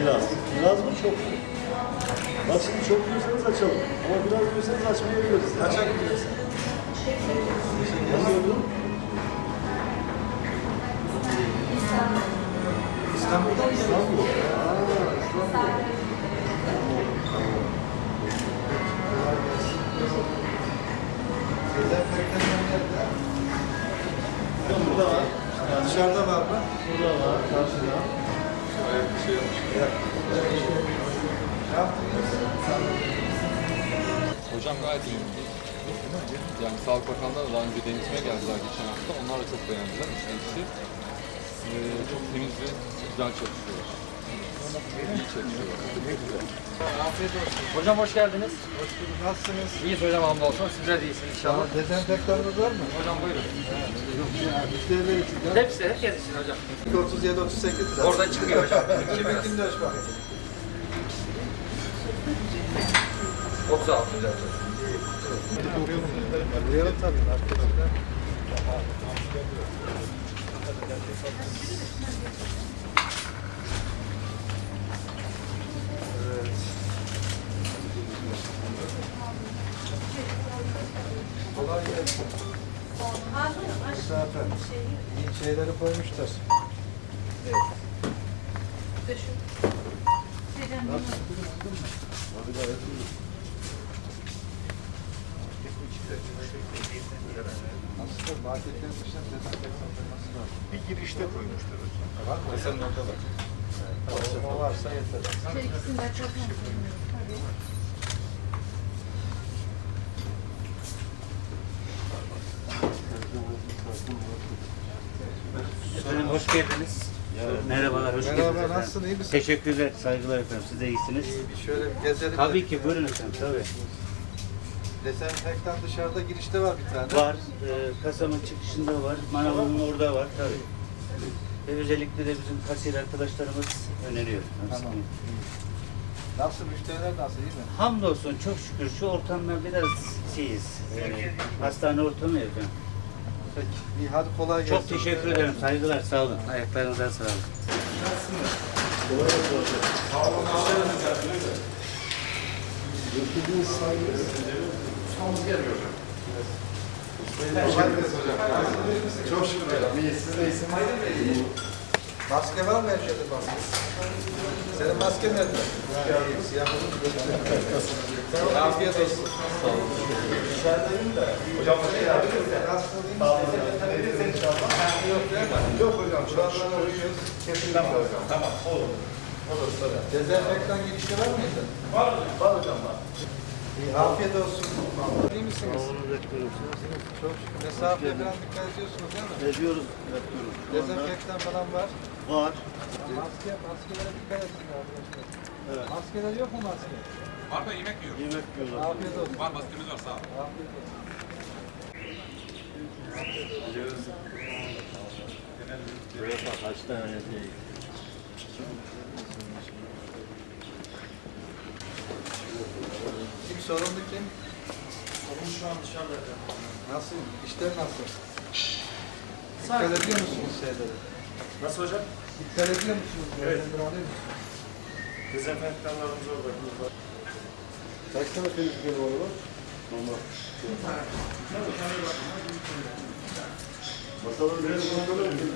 Biraz. Biraz mı çok mu? Bak şimdi çok diyorsanız açalım. Ama biraz diyorsanız açmayabiliriz. Açabiliriz. Yazıyorum. İstanbul'da mı? İstanbul. Aa, İstanbul. Dezenfektanlar nerede? Burada var. Dışarıda var mı? Burada var. Karşıda. Hocam gayet iyi. Yani Sağlık Bakanlığı da daha önce denetime geldiler geçen hafta. Onlar da çok beğendiler. İşte ee, çok temiz ve güzel çalışıyorlar. Afiyet olsun. Hocam hoş geldiniz. Hoş bulduk. Nasılsınız? İyiyiz hocam hamdolsun. Sizler de iyisiniz inşallah. Dezenfektanınız var mı? Hocam buyurun. İçin de. Hepsi, herkes için hocam. 37 38 lira. Orada çıkıyor hocam. 2000 ölç bakayım. 36 lira hocam. Uyarın tabii arkadaşlar. Dışarı dezenfektan koyması lazım. Bir girişte koymuşlar. Var mı? Senin orada o varsa yeter. Efendim hoş geldiniz. Merhabalar, hoş geldiniz Merhaba, nasılsın, iyi misin? Teşekkürler, saygılar efendim. Siz de iyisiniz. İyi, bir şöyle bir gezelim. Tabii ki, buyurun efendim, tabii. Dezenfektan dışarıda girişte var bir tane. Var, e, kasanın çıkışında var, manavının orada var, tabii. Ve özellikle de bizim kasiyer arkadaşlarımız öneriyor. Tamam. Nasıl müşteriler nasıl iyi mi? Hamdolsun çok şükür şu ortamdan biraz şeyiz. E, hastane ortamı efendim. Peki. İyi hadi kolay gelsin. Çok teşekkür ederim, saygılar, sağ olun. Ayaklarınıza sağlık. Götürdüğünüz saygınız. Çok şükür hocam. İyi. Siz de iyisiniz. Maske var mı Erşet'e maske? Senin maske nerede? Siyah olur? Afiyet olsun. Sağ olun. Dışarıdayım da. Hocam hoş geldiniz. Nasılsınız? Sağ olun. Yok değil mi? Yok hocam. Şuradan uyuyoruz. Kesinlikle hocam. Tamam. Olur. Olur sonra. Dezenfektan girişte var mıydı? Var hocam. Var hocam var. İyi, afiyet olsun. İyi misiniz? Çok şükür. Mesafeye falan dikkat ediyorsunuz değil mi? Ediyoruz. Yapıyoruz. Dezenfektan falan var. Var. Maske, maskelere dikkat edin arkadaşlar. Evet. Maskeler yok mu maske? Var da yemek yiyor. Yemek yiyorlar. Afiyet olsun. Var maskemiz var sağ ol. Afiyet olsun. Kaç tane şey. Kim sorumlu kim? Sorumlu şu an dışarıda. Nasıl? İşler nasıl? Dikkat ediyor musunuz şeylere? Nasıl hocam? Dikkat ediyor musunuz? Evet. Dezenfektanlarımız orada. Kaç tane temizlik var orada? Normal. Masaları biraz kontrol edin.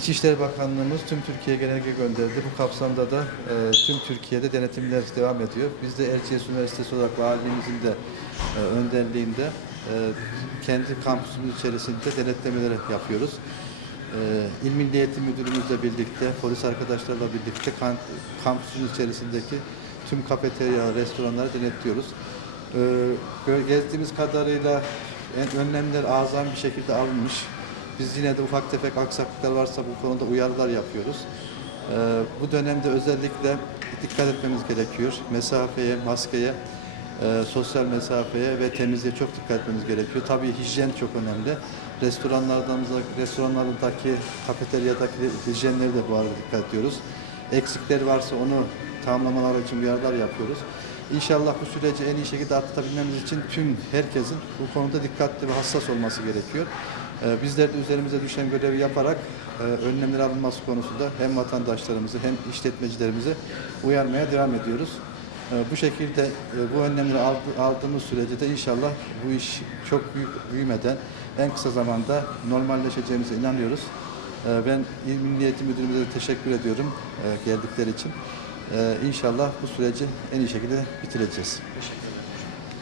İçişleri Bakanlığımız tüm Türkiye'ye genelge gönderdi. Bu kapsamda da e, tüm Türkiye'de denetimler devam ediyor. Biz de Erciyes Üniversitesi olarak valimizin de e, önderliğinde e, kendi kampüsümüz içerisinde denetlemeleri yapıyoruz. E, İl Milli Eğitim Müdürümüzle birlikte, polis arkadaşlarla birlikte kan- içerisindeki tüm kafeterya, restoranları denetliyoruz. E, gezdiğimiz kadarıyla önlemler azam bir şekilde alınmış. Biz yine de ufak tefek aksaklıklar varsa bu konuda uyarılar yapıyoruz. Ee, bu dönemde özellikle dikkat etmemiz gerekiyor. Mesafeye, maskeye, e, sosyal mesafeye ve temizliğe çok dikkat etmemiz gerekiyor. Tabii hijyen çok önemli. Restoranlardan, restoranlardaki, kafeteryadaki hijyenleri de bu arada dikkat ediyoruz. Eksikleri varsa onu tamamlamalar için uyarılar yapıyoruz. İnşallah bu süreci en iyi şekilde atlatabilmemiz için tüm herkesin bu konuda dikkatli ve hassas olması gerekiyor. Ee, Bizler de üzerimize düşen görevi yaparak e, önlemler alınması konusunda hem vatandaşlarımızı hem işletmecilerimizi uyarmaya devam ediyoruz. Ee, Bu şekilde e, bu önlemleri aldı- aldığımız sürece de inşallah bu iş çok büyük büyümeden en kısa zamanda normalleşeceğimize inanıyoruz. Ee, Ben İl Milli Müdürümüze teşekkür ediyorum e, geldikleri için. İnşallah bu süreci en iyi şekilde bitireceğiz. Teşekkür